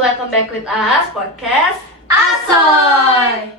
welcome back with us podcast Asoy.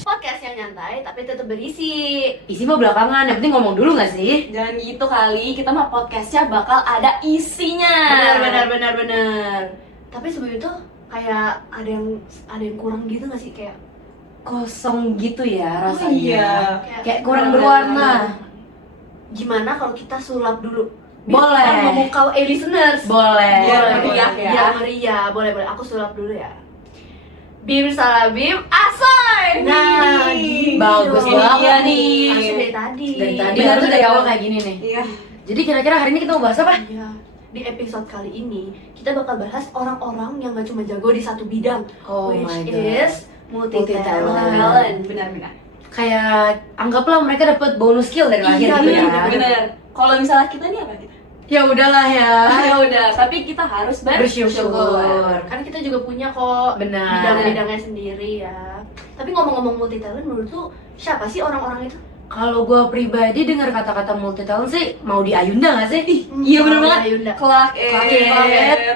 podcast yang nyantai tapi tetap berisi. Isi mah belakangan, yang penting ngomong dulu gak sih? Jangan gitu kali, kita mah podcastnya bakal ada isinya. Benar. Tapi sebelum itu kayak ada yang kurang gitu nggak sih, kayak Kosong gitu ya rasanya. iya. Kayak kurang berwarna. Gimana kalau kita sulap dulu? Boleh. Kita memukau listeners. Boleh. Biar meriah ya. Biar meriah. Boleh. Aku sulap dulu ya. Bim salah bim, asoy. Nah, gini Bagus dong. banget Iya nih. Harusnya dari tadi. Dari tadi Bener, harusnya dari bener. awal kayak gini nih. Iya. Jadi kira-kira hari ini kita mau bahas apa? Iya. Di episode kali ini kita bakal bahas orang-orang yang gak cuma jago di satu bidang, Oh which my God. is multi-talent. Multi-talent. Benar. Kayak anggaplah mereka dapat bonus skill dari lahir Iya, gitu ya. Benar. Kalau misalnya kita nih apa kita? Ya udahlah ya. Ya udah, tapi kita harus Bersyukur. Kan kita juga punya kok Benar. bidang-bidangnya sendiri ya. Tapi ngomong-ngomong multi-talent, menurut tuh siapa sih orang-orang itu? Kalau gue pribadi dengar kata-kata multi talent sih mau di Ayunda nggak sih? Iya bener banget. Ayunda. Clark Clark.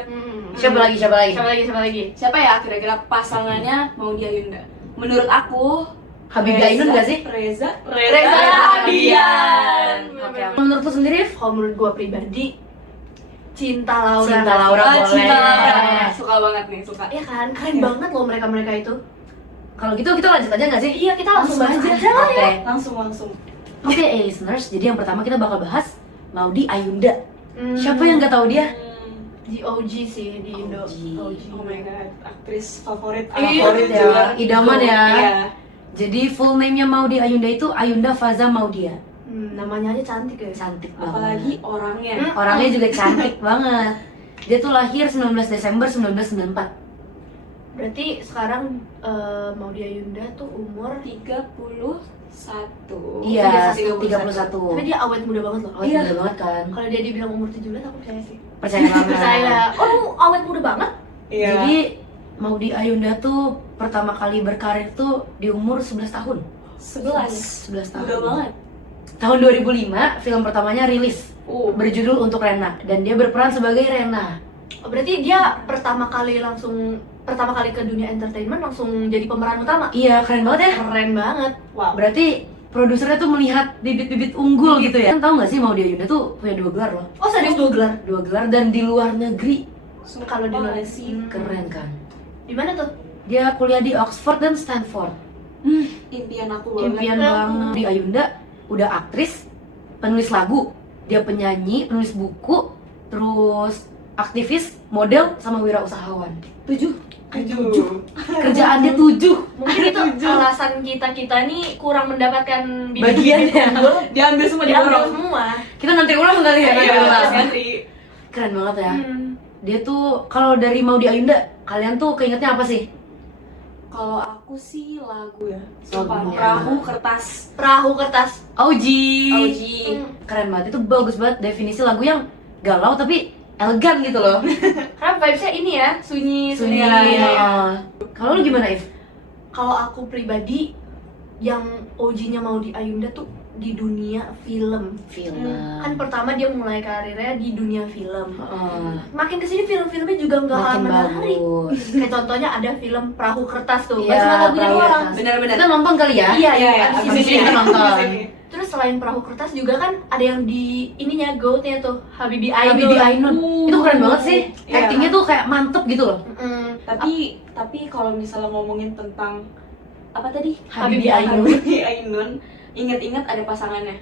Siapa lagi? Siapa lagi? Siapa ya kira-kira pasangannya mau dia Yunda? Menurut aku Habibie Ainun nggak sih? Reza Radian. Oke. Menurut lu sendiri? Kalau menurut gua pribadi, Cinta Laura. Cinta Laura. Ah, boleh. Cinta Laura. Suka banget nih, suka. Iya kan, keren Iya. banget loh mereka itu. Kalau gitu kita lanjut aja nggak sih? Iya, kita langsung bahas aja lah Oke. ya. Langsung. Oke, listeners. Jadi yang pertama kita bakal bahas Maudy Ayunda. Hmm, Siapa yang nggak tahu dia? di OG sih di Indo. OG. Oh my god, aktris favorit Favorit ya, juga. idaman ya. Iya. Jadi full name-nya Maudy Ayunda itu Ayunda Faza Maudia. Namanya aja cantik ya. Cantik banget. Apalagi orangnya. Orangnya juga cantik banget. Dia tuh lahir 19 Desember 1994. Berarti sekarang Maudy Ayunda tuh umur 31. Iya, 31. 31. Tapi dia awet muda banget loh. Oh, iya muda banget kan. Kalau dia dibilang umur 17 aku percaya sih. Percaya banget. Percaya. Oh, awet muda banget. Iya. Jadi Maudy Ayunda tuh pertama kali berkarir tuh di umur 11 tahun. 11 tahun. Muda banget. Tahun 2005 film pertamanya rilis berjudul Untuk Rena dan dia berperan sebagai Rena. Oh, berarti dia pertama kali ke dunia entertainment langsung jadi pemeran utama. Iya, keren banget ya. Keren banget. Wow. Berarti produsernya tuh melihat bibit-bibit unggul gitu ya. Kan tahu nggak sih Maudy Ayunda tuh punya 2 gelar loh. Oh, serius 2 gelar? 2 gelar dan di luar negeri. Kalau di luar sih. Keren kan. Di mana tuh? Dia kuliah di Oxford dan Stanford. Impian aku banget. Impian banget. Di Ayunda udah aktris, penulis lagu, dia penyanyi, penulis buku, terus aktivis, model, sama wirausahawan. 7. Kerjaannya 7. Mungkin itu alasan kita nih kurang mendapatkan Bagiannya. Diambil semua diambil diborong. semua. Kita nanti ulang kali ya. Iya, nanti ulang. ganti. Keren banget ya. Dia tuh kalau dari Maudy Ayunda, kalian tuh keingetnya apa sih? Kalau aku sih lagu ya. Lagunya. Perahu kertas. OG. OG. Keren banget, itu bagus banget definisi lagu yang galau tapi elegan gitu loh. Karena vibes-nya ini ya, sunyi. Iya. Kalau lu gimana, If? Kalau aku pribadi, yang OG-nya Maudy Ayunda tuh di dunia film. Kan pertama dia mulai karirnya di dunia film. Makin kesini film-filmnya juga nggak kalah Makin menarik. bagus. Kayak contohnya ada film Perahu Kertas tuh. Iya, Baru cuma lagunya Perahu doang. Kertas. Benar-benar. Kita nonton kali ya? Iya, Iya, abis abis ini ini kita nonton. Terus selain Perahu Kertas juga kan ada yang di ininya GOAT-nya tuh Habibie Ainun. Habibie Ainun. Itu keren banget sih. Iya. Actingnya tuh kayak mantep gitu loh. Tapi kalau misalnya ngomongin tentang apa tadi? Habibie Ainun. Habibie Ainun. Ingat-ingat ada pasangannya.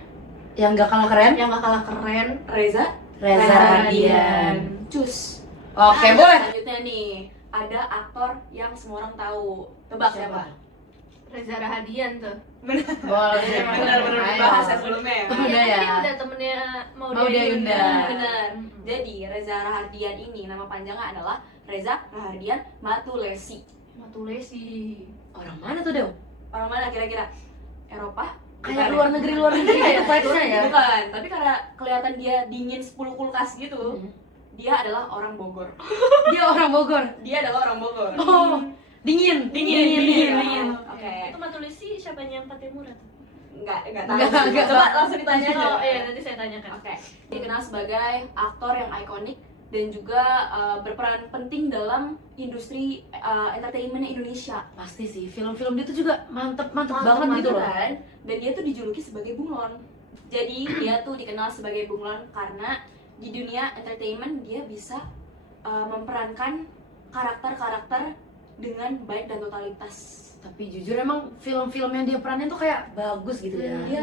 Yang gak kalah keren, Yang gak kalah keren. Reza Radian. Cus. Oke, Nah, boleh. Selanjutnya nih, ada aktor yang semua orang tahu. Tebak siapa? Reza Rahadian tuh. Boleh. Benar-benar Ayo. bahas ya sebelumnya ya. Udah Iya, ya. kan dia udah temennya Maudy Maudy Ayunda. Benar. Jadi Reza Rahardian ini nama panjangnya adalah Reza Rahardian Matulesi. Matulesi. Orang mana tuh, Dew? Orang mana kira-kira? Eropa? Kayak Bukan luar negeri ya vibes-nya ya. Bukan, tapi karena kelihatan dia dingin 10 kulkas gitu, Hmm. dia adalah orang Bogor. Dia orang Bogor. Dia adalah orang Bogor. Oh, dingin. Dingin. Oke. Itu Matulesi siapanya Empat Timur atau? Enggak Enggak, tahu. enggak. Coba langsung ditanya aja. Oh iya, nanti saya tanyakan. Oke. Dikenal sebagai aktor yang ikonik dan juga berperan penting dalam industri entertainment Indonesia. Pasti sih, film-film dia tuh juga mantep Mantep banget gitu loh. Kan? Dan dia tuh dijuluki sebagai bunglon. Jadi dia tuh dikenal sebagai bunglon karena di dunia entertainment dia bisa memerankan karakter-karakter dengan baik dan totalitas. Tapi jujur emang film-film yang dia peranin tuh kayak bagus gitu ya. Iya.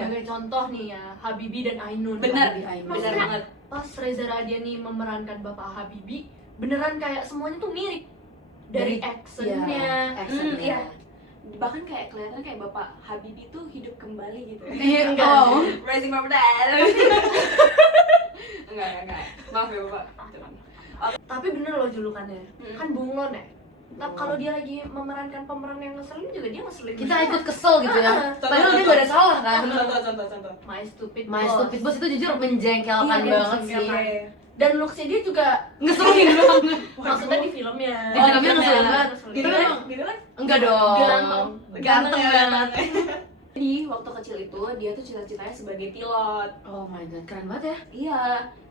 Sebagai contoh nih ya, Habibie dan Ainun. Benar, Habibie Ainun. benar Maksudnya, banget. pas Reza Radian nih memerankan Bapak Habibie, beneran kayak semuanya tuh mirip. Dari actionnya, actionnya. iya. Bahkan kayak kelihatannya kayak Bapak Habibie tuh hidup kembali gitu. Iya, Enggak. oh. Rising from the dead. Enggak. Maaf ya Bapak. tapi bener loh julukannya. Hmm. Kan bunglon ya. Tapi kalau dia lagi memerankan pemeran yang ngeselin juga dia ngeselin. Kita ikut kesel gitu ya. Padahal dia gak ada salah kan. Contoh. My Stupid My Boss. Stupid Boss itu jujur menjengkelkan Iya, banget sih. menjengkelkan. Dan looksnya dia juga Ngeselin banget. maksudnya di filmnya. Di filmnya ngeselin banget. Gitu Tapi kan? emang Gitu kan? enggak dong. Ganteng. Ganteng banget. Jadi waktu kecil itu dia tuh cita-citanya sebagai pilot. Oh my god, keren banget ya. Iya,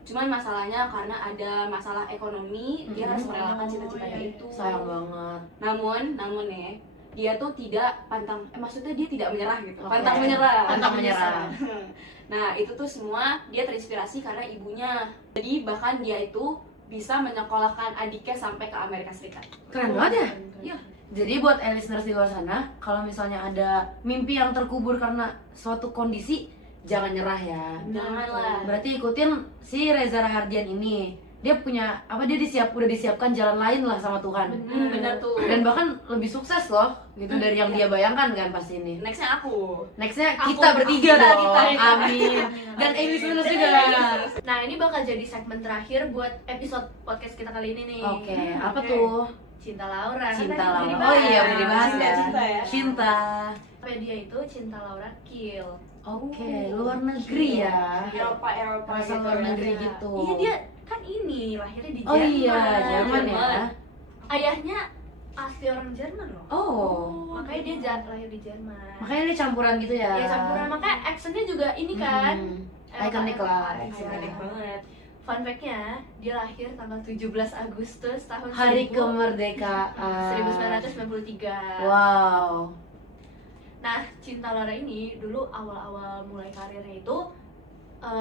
cuman masalahnya karena ada masalah ekonomi, dia harus merelakan cita-citanya iya. itu. Sayang banget. Namun nih, dia tuh tidak maksudnya dia tidak menyerah gitu. Oke. Pantang menyerah. Pantang menyerah. Nah, itu tuh semua dia terinspirasi karena ibunya. Jadi bahkan dia itu bisa menyekolahkan adiknya sampai ke Amerika Serikat. Keren banget ya. Iya. Jadi buat listeners di luar sana, kalau misalnya ada mimpi yang terkubur karena suatu kondisi, jangan nyerah ya. Janganlah. Berarti ikutin si Reza Rahardian ini. Dia punya dia udah disiapkan jalan lain lah sama Tuhan. Benar tuh. Dan bahkan lebih sukses loh gitu dari yang dia bayangkan kan pasti ini. Nextnya aku. Nextnya Aku- kita bertiga kita- dong. kita. Amin. Dan listeners juga. Nah, ini bakal jadi segmen terakhir buat episode podcast kita kali ini nih. Oke, apa Oke. tuh? Cinta Laura. Kan Cinta tadi udah Laura. dibahas. Oh iya, udah dibahas ya. Cinta ya. Cinta. Dia itu Cinta Laura Kill. Oke, luar negeri ya. Eropa Asal gitu. luar negeri gitu. Iya, dia kan ini lahirnya di Oh Jerman. iya, Jerman ya. Jerman. Ayahnya asli orang Jerman loh. Oh, Makanya dia lahir di Jerman. makanya dia campuran gitu ya. Iya, campuran. Makanya accentnya juga ini kan. Ikonik lah. Ikonik banget. Fun fact-nya, dia lahir tanggal 17 Agustus tahun Hari kemerdekaan. 1993. Wow. Nah, Cinta Laura ini dulu awal-awal mulai karirnya itu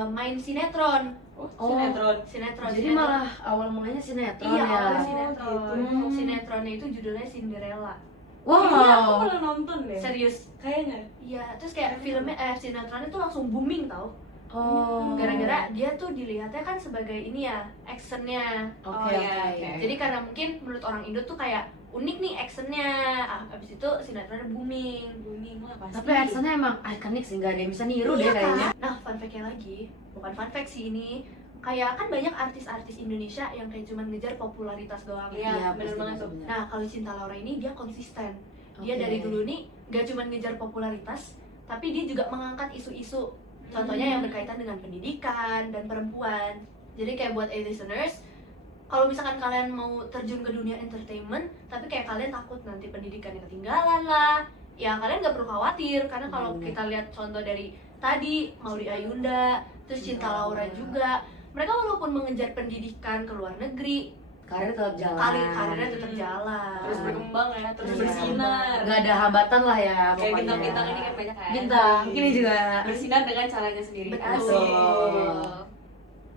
main sinetron. Oh, Oh. Sinetron. Jadi malah awal mulanya sinetron iya, ya. awalnya sinetron. gitu. Sinetronnya itu judulnya Cinderella. Kayaknya aku Wow. pernah nonton deh. Serius. Kayaknya. Iya, terus kayak filmnya sinetronnya tuh langsung booming tau. Oh. Gara-gara dia tuh dilihatnya kan sebagai ini ya, actionnya. Oke, Oh, iya, oke. oke. Jadi karena mungkin menurut orang Indo tuh kayak unik nih actionnya. Abis itu sinetronnya booming. Booming lah pasti. Tapi actionnya emang ikonik sih, gak ada yang bisa niru deh Iya kayaknya. kan? Nah, fun fact-nya lagi, bukan fun fact sih ini. Kayak kan banyak artis-artis Indonesia yang kayak cuma ngejar popularitas doang. Iya, bener pasti, banget pasti, tuh. bener. Nah, kalau Cinta Laura ini dia konsisten. Dia Oke. dari dulu nih gak cuma ngejar popularitas, tapi dia juga mengangkat isu-isu. Contohnya yang berkaitan dengan pendidikan dan perempuan. Jadi kayak buat listeners, kalau misalkan kalian mau terjun ke dunia entertainment, tapi kayak kalian takut nanti pendidikannya ketinggalan lah, ya kalian nggak perlu khawatir. Karena kalau Bener. kita lihat contoh dari tadi, Maudy Ayunda, terus Cinta Laura juga, mereka walaupun mengejar pendidikan ke luar negeri, Karir tetap jalan. karirnya tetap jalan. Terus berkembang ya, terus Iya. bersinar. Gak ada hambatan lah ya Kayak pokoknya. bintang-bintang ini kan banyak kan. Bintang, ini juga. Bersinar dengan caranya sendiri. Betul. Asik.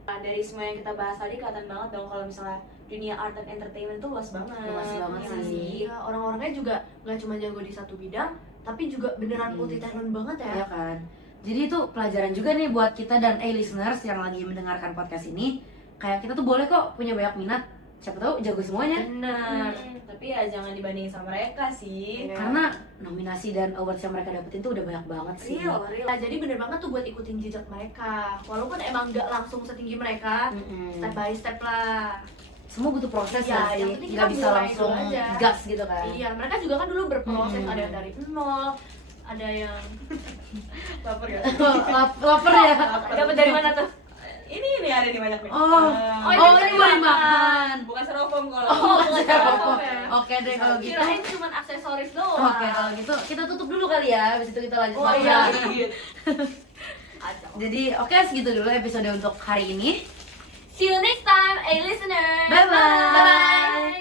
Nah, dari semua yang kita bahas tadi kelihatan banget dong kalau misalnya dunia art and entertainment itu luas banget. Luas banget Ya sih. nggak Iya, orang-orangnya juga nggak cuma jago di satu bidang, tapi juga beneran multi talent banget ya. Iya kan. Jadi itu pelajaran juga nih buat kita dan listeners yang lagi mendengarkan podcast ini. Kayak kita tuh boleh kok punya banyak minat. Siapa tahu jago semuanya. Benar. Tapi ya jangan dibandingin sama mereka sih. Iya. Karena nominasi nominasi dan awards yang mereka dapetin tuh udah banyak banget sih. real. Nah, jadi bener banget tuh buat ikutin jejak mereka. Walaupun emang nggak langsung setinggi mereka, step by step lah. Semua butuh proses Iya, nggak yang sih, penting nggak kita bisa mulai langsung dulu aja. gas gitu kan. Iya, mereka juga kan dulu berproses, Mm-mm. ada yang dari nol, ada yang Lapar ya? Lapar ya. dapat dari mana tuh? Ini ada di banyak nih. Oh, ini oh bisa ini boleh dimakan. makan. Bukan styrofoam kalau. Oh, bukan Styrofoam. ya. Oke deh kalau gitu. Kirain cuma aksesoris doang. Oke kalau gitu kita tutup dulu kali ya, habis itu kita lanjut Oh, lagi. iya. Kacau. Jadi oke segitu dulu episode untuk hari ini. See you next time, listener. Bye bye. Bye.